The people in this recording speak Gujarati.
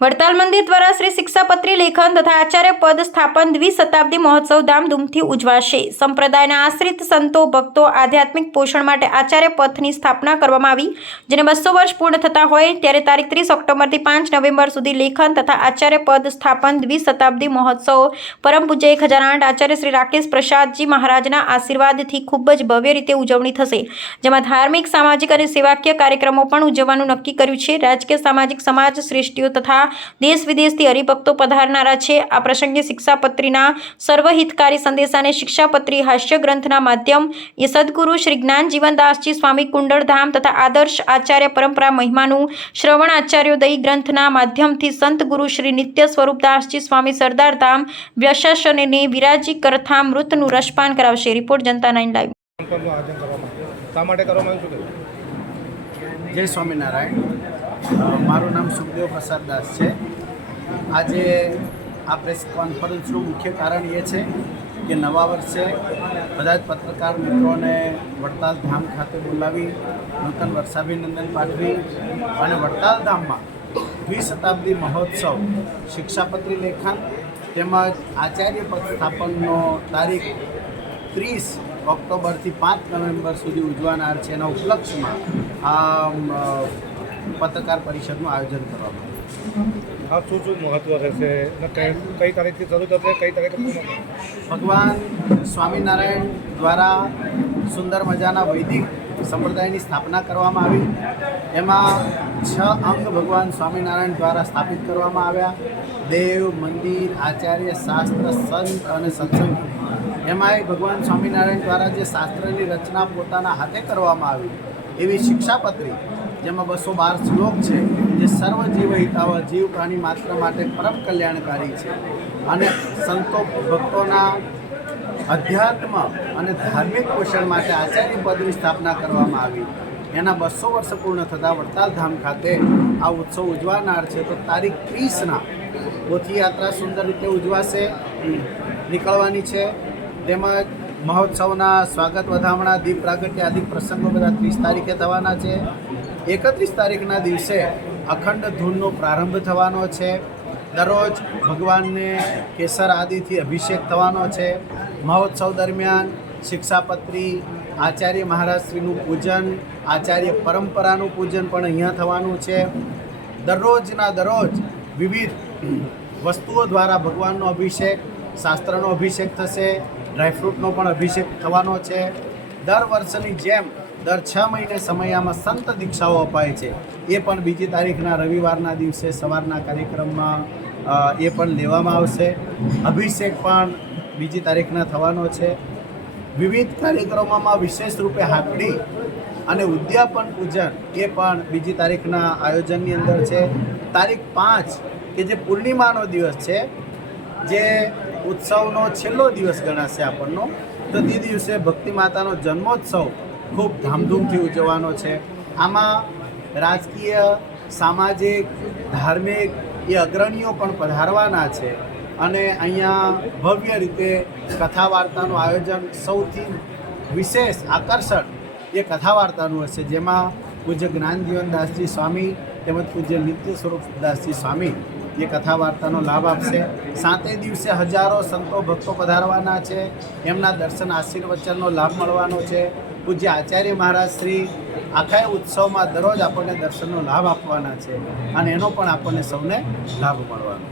વડતાલ મંદિર દ્વારા શ્રી શિક્ષાપત્રી લેખન તથા આચાર્ય પદ સ્થાપન દ્વિશતાબ્દી મહોત્સવ ધામધૂમથી ઉજવાશે. સંપ્રદાયના આશ્રિત સંતો, ભક્તો, આધ્યાત્મિક પોષણ માટે આચાર્ય પથની સ્થાપના કરવામાં આવી, જેને બસો વર્ષ પૂર્ણ થતા હોય ત્યારે તારીખ ત્રીસ ઓક્ટોબરથી પાંચ નવેમ્બર સુધી લેખન તથા આચાર્ય પદ સ્થાપન દ્વિશતાબ્દી મહોત્સવ. પરમ પૂજ્ય એક હજાર આઠ આચાર્ય શ્રી રાકેશ પ્રસાદજી મહારાજના આશીર્વાદથી ખૂબ જ ભવ્ય રીતે ઉજવણી થશે, જેમાં ધાર્મિક, સામાજિક અને સેવાકીય કાર્યક્રમો પણ ઉજવવાનું નક્કી કર્યું છે. રાજકીય, સામાજિક, સમાજ શ્રેષ્ઠીઓ તથા દેશ વિદેશથી હરિભક્તો પધારનારા છે. આ પ્રસંગે શિક્ષાપત્રીના સર્વહિતકારી સંદેશાને શિક્ષાપત્રી હાસ્ય ગ્રંથના માધ્યમ એ સદગુરુ શ્રી જ્ઞાન જીવનદાસજી સ્વામી કુંડળધામ તથા આદર્શ આચાર્ય પરંપરા મહિમાનું શ્રવણ આચાર્યોદય ગ્રંથના માધ્યમથી સંત ગુરુ શ્રી નિત્ય સ્વરૂપદાસજી સ્વામી સરદાર ધામ વ્યશાસનને વિરાજી કરથામૃતનું રસપાન કરાવશે. રિપોર્ટ જનતા નાઇન લાઈવ શા માટે કરવામાં આવ્યું? શું જય સ્વામિનારાયણ. મારું નામ સુખદેવ પ્રસાદ દાસ છે. આજે આ પ્રેસ કોન્ફરન્સનું મુખ્ય કારણ એ છે કે નવા વર્ષે બધા જ પત્રકાર મિત્રોને વડતાલ ધામ ખાતે બોલાવી, નૂતન વર્ષાભિનંદન પાઠવી અને વડતાલ ધામમાં દ્વિશતાબ્દી મહોત્સવ, શિક્ષાપત્રી લેખન તેમજ આચાર્ય પદ સ્થાપનનો તારીખ ત્રીસ ઓક્ટોબરથી પાંચ નવેમ્બર સુધી ઉજવાનાર છે એના ઉપલક્ષમાં આ પત્રકાર પરિષદનું આયોજન કરવામાં આવ્યું. આ શું શું મહત્વ રહેશે? કઈ કઈ તારીખથી શરૂ થશે? કઈ તારીખે ભગવાન સ્વામિનારાયણ દ્વારા સુંદર મજાના વૈદિક સંપ્રદાયની સ્થાપના કરવામાં આવી. એમાં છ અંગ ભગવાન સ્વામિનારાયણ દ્વારા સ્થાપિત કરવામાં આવ્યા. દેવ મંદિર આચાર્ય શાસ્ત્ર સંત અને સત્સંગ. એમાંય ભગવાન સ્વામિનારાયણ દ્વારા જે શાસ્ત્રની રચના પોતાના હાથે કરવામાં આવી એવી શિક્ષાપત્રી જેમાં બસો બાર શ્લોક છે, જે સર્વ જીવ જીવ પ્રાણી માત્ર માટે પરમ કલ્યાણકારી છે. અને સંતો ભક્તોના અધ્યાત્મ અને ધાર્મિક પોષણ માટે આચાર્ય પદની સ્થાપના કરવામાં આવી. એના બસો વર્ષ પૂર્ણ થતાં વડતાલ ધામ ખાતે આ ઉત્સવ ઉજવાનાર છે. તો તારીખ ત્રીસના પોથી યાત્રા સુંદર રીતે ઉજવાશે, નીકળવાની છે. તેમજ મહોત્સવના સ્વાગત વધામણા, દીપ પ્રાગટ્ય આદિ પ્રસંગો બધા ત્રીસ તારીખે થવાના છે. એકત્રીસ તારીખના દિવસે અખંડ ધૂનનો પ્રારંભ થવાનો છે. દરરોજ ભગવાનને કેસર આદિથી અભિષેક થવાનો છે. મહોત્સવ દરમિયાન શિક્ષાપત્રી, આચાર્ય મહારાજશ્રીનું પૂજન, આચાર્ય પરંપરાનું પૂજન પણ અહીંયા થવાનું છે. દરરોજના દરરોજ વિવિધ વસ્તુઓ દ્વારા ભગવાનનો અભિષેક, શાસ્ત્રનો અભિષેક થશે, ડ્રાયફ્રૂટનો પણ અભિષેક થવાનો છે. દર વર્ષની જેમ દર છ મહિને સમયમાં સંત દીક્ષાઓ અપાય છે. એ પણ બીજી તારીખના રવિવારના દિવસે સવારના કાર્યક્રમમાં એ પણ લેવામાં આવશે. અભિષેક પણ બીજી તારીખના થવાનો છે. વિવિધ કાર્યક્રમોમાં વિશેષ રૂપે હાકડી અને ઉદ્યાપન પૂજન એ પણ બીજી તારીખના આયોજનની અંદર છે. તારીખ પાંચ, કે જે પૂર્ણિમાનો દિવસ છે, જે ઉત્સવનો છેલ્લો દિવસ ગણાશે આપણનો તો દિવસે ભક્તિ માતાનો જન્મોત્સવ ખૂબ ધામધૂમથી ઉજવવાનો છે. આમાં રાજકીય, સામાજિક, ધાર્મિક એ અગ્રણીઓ પણ પધારવાના છે અને અહીંયા ભવ્ય રીતે કથા વાર્તાનું આયોજન સૌથી વિશેષ, આકર્ષણ એ કથા વાર્તાનું હશે, જેમાં પૂજ્ય જ્ઞાનજીવનદાસજી સ્વામી તેમજ પૂજ્ય નિત્ય સ્વરૂપદાસજી સ્વામી એ કથા વાર્તાનો લાભ આપશે. સાતે દિવસે હજારો સંતો ભક્તો પધારવાના છે. એમના દર્શન આશીર્વચનનો લાભ મળવાનો છે. પૂજ્ય આચાર્ય મહારાજ શ્રી આખા ઉત્સવમાં દરરોજ આપણને દર્શનનો લાભ આપવાના છે અને એનો પણ આપણને સૌને લાભ મળવાનો